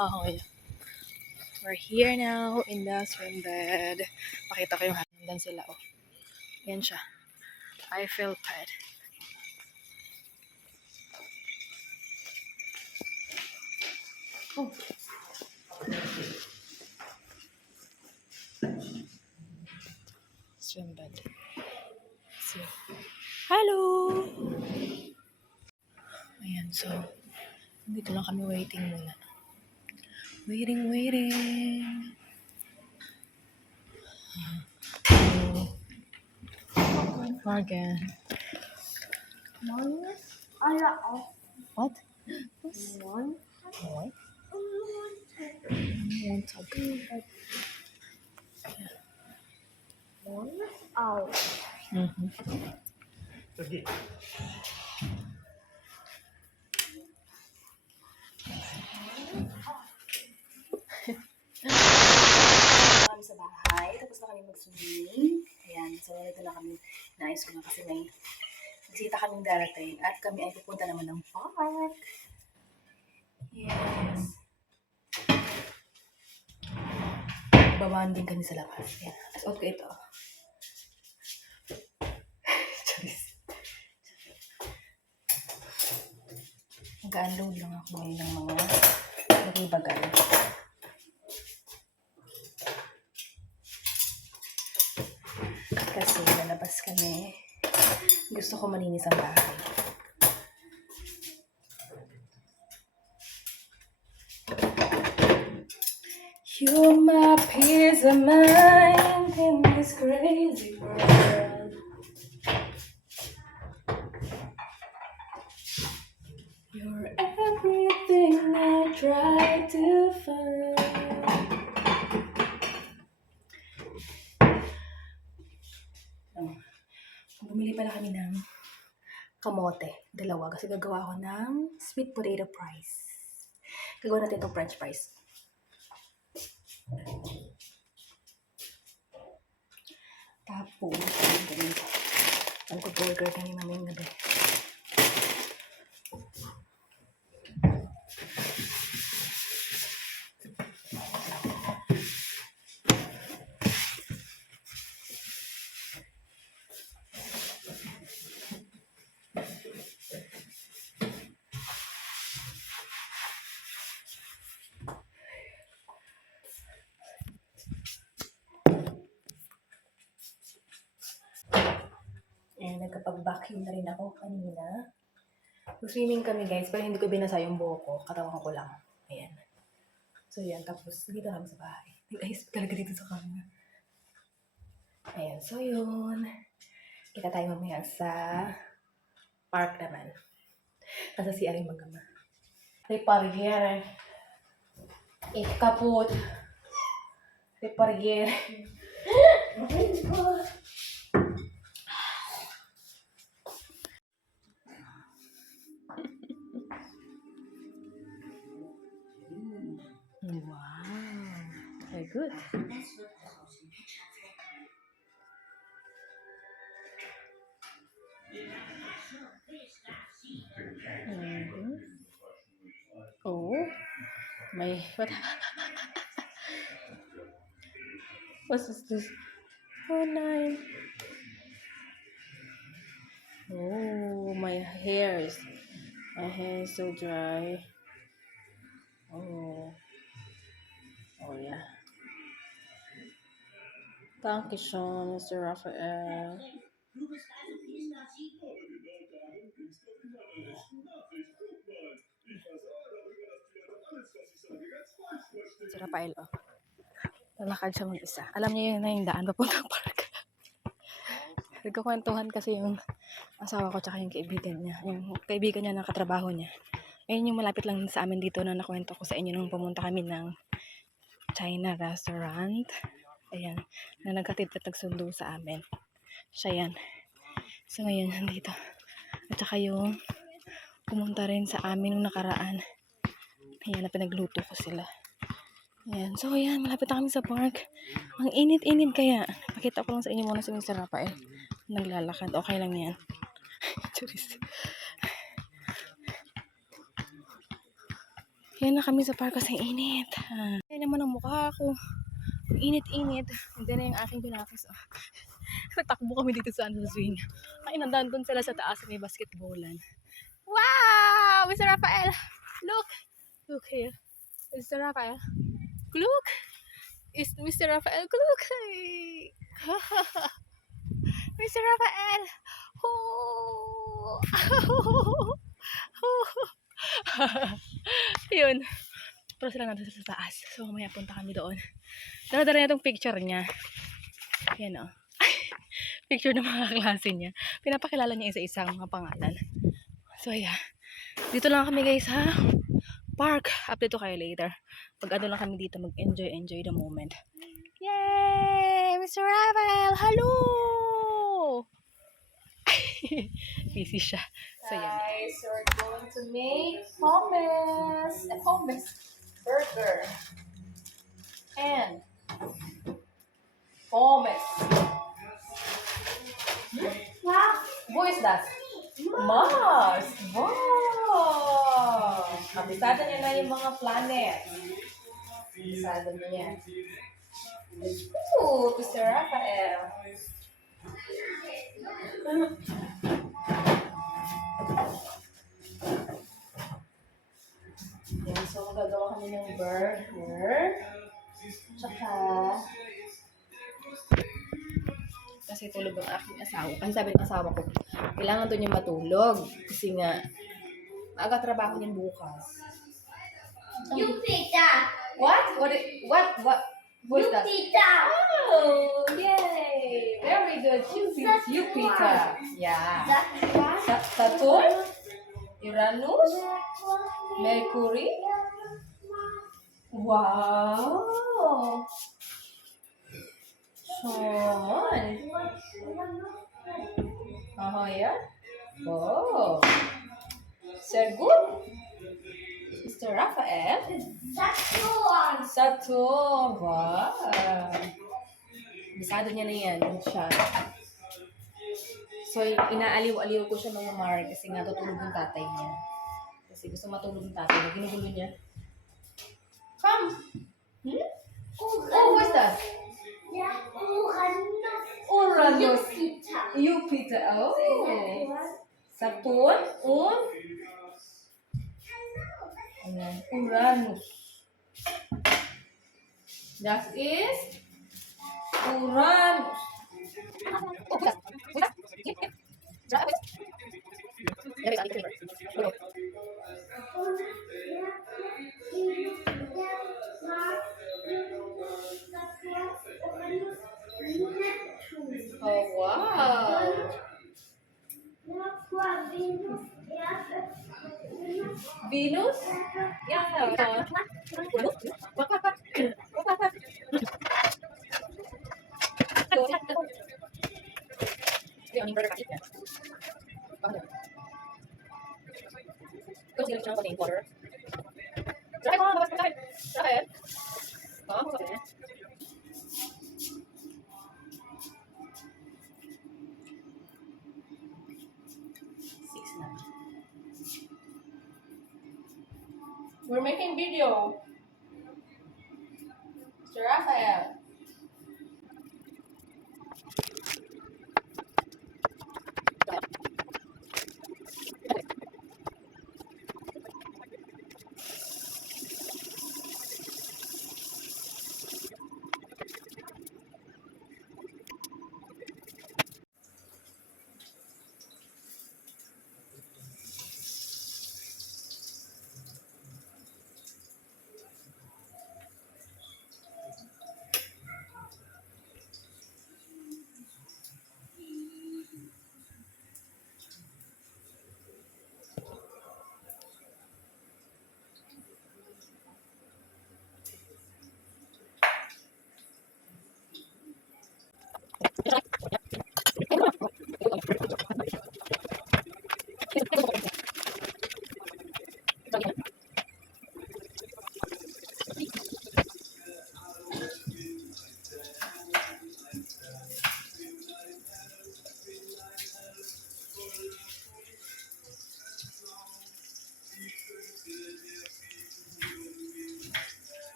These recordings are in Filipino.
Okay. We're here now in the swim bed. Pakita ko yung hanggang sila. Oh. Yan siya. Eiffel pad. Oh. Swim bed. So, hello! Ayan, so, dito lang kami waiting muna. Waiting. Morgan. What? One. What? One talk. One out. Kami sa bahay, tapos na kami mag-swimming. Ayan, so ito na kami. Naayos ko na kasi may bisita kaming darating at kami ay pupunta naman ng park. Yes. Babanding kami sa labas. Ayan. As out ko ito. Charis. Mag-unload lang ako ngayon ng mga bagay-bagay. Kasi lalabas kami. Gusto ko malinis ang bahay. You're my peace of mind in this crazy world. You're everything I try to find. Bumili pala kami ng kamote. Dalawa. Kasi gagawa ako ng sweet potato fries. Gagawa natin itong french fries. Tapos, mag-burger kami mamayang gabi. Nagkapag-vacuum na rin ako kanina. Swimming kami guys, pero hindi ko binasa yung buhok ko. Katawan ko lang. Ayan. So yan, tapos dito kami sa bahay. Nag-ayos talaga dito sa camera. Ayan, so yun. Kita tayo mamaya sa park naman. Nasa CR yung magama. Repargiere. Kaput. Repargiere. Wow, very good. Oh, what's this? Oh, nice. Oh, my hair is so dry. Oh yeah. Thank you, Sean, Mr. Raphael. Si Rafael, oh. Lalakad siya mag-isa. Alam niya yun na yung daan papuntang park. Nagkakwentuhan kasi yung asawa ko tsaka yung kaibigan niya. Yung kaibigan niya na katrabaho niya. Ayun yung malapit lang sa amin dito na nakwento ko sa inyo nung pumunta kami ng China restaurant. Ayan. Na nagkatid at nagsundo sa amin. Siya yan. So ngayon, nandito. At saka yung pumunta rin sa amin nung nakaraan. Ayan, na pinagluto ko sila. Ayan. So ayan, malapit na kami sa park. Ang init-init kaya. Pakita ko lang sa inyo muna si Mr. Rafael. Naglalakad. Okay lang yan. Charis. Yan na kami sa park kasi init. Yan naman ang mukha ko. Init-init. Hindi na yung aking pinakis. Takbo kami dito sa swing. Ay, nandun sila sa taas. May basketballan. Wow! Mr. Rafael! Look! Look here. Mr. Rafael. Look! Is Mr. Rafael. Look! Mr. Rafael! Oh! Yun. Pero sila nandun sa taas. So, mamaya punta kami doon. Dala-dala niya itong picture niya. Yan o. Picture ng mga klase niya. Pinapakilala niya isa-isa ang mga pangalan. So, yeah. Dito lang kami guys ha. Park. Update ko kayo later. Pag ano lang kami dito, mag-enjoy the moment. Yay! Mr. Rafael! Hello! Busy siya. So, yan. Guys, we're going to make hummus. A hummus burger. And hummus. Who is that? Mars! Wow! Kabisado niya na yung mga planet. Kabisado niya yan. Ooh, Mr. Rafael. Okay, so magagawa kami ng burger. Tsaka kasi tulog ang aking asawa. Kasi sabi ng asawa ko, kailangan to niya matulog. Kasi nga, maaga trabaho niyan bukas. You pizza. What? What's that? Pizza. Oh, yay! Very good. Jupiter. Yeah. That's one. Saturn, Uranus, Mercury. Wow! Sean. Yeah. Oh. Sir good. Mr. Rafael. That's one. Saturn. Wow. Bisado niya na yan. Siya. So, inaaliw-aliw ko siya mga Mar kasi nga tutulog yung tatay niya. Kasi gusto matulog yung tatay niya. Ginugulo niya. Come! Hmm? Oh, what's that? Yeah. Uranus. Uranus. Pizza. Jupiter. Oh. Saturn und Uranus. Das ist Uranus. Oh, wow. Venus? Yeah. We're making video. Mr. Rafael.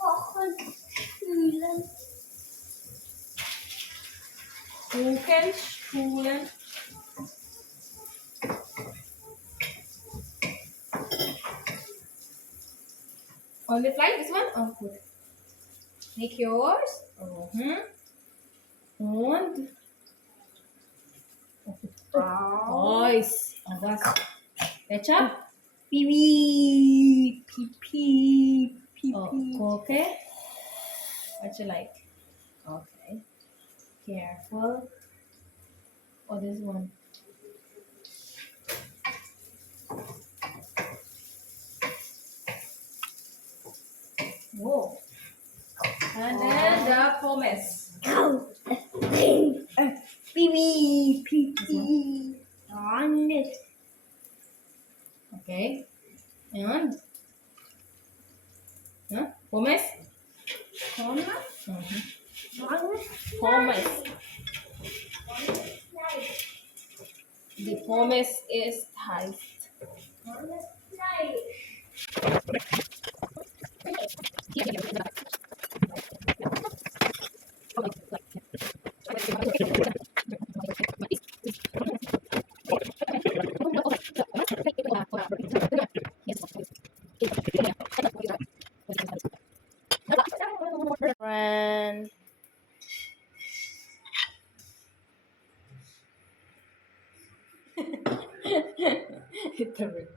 Kochen, kühlen. Kuchen, Spulen. Only fly this one? Oh, good. Make yours. Und. Nice. Oh, was? Ketchup? Pee pee. Oh, okay. What you like? Okay. Careful. Oh, this one. Whoa. And then the pommes. Pee. On it. Okay. And? Huh? Pommes? Pommes. Pommes. The pommes is tight. Friend. Hit the ring.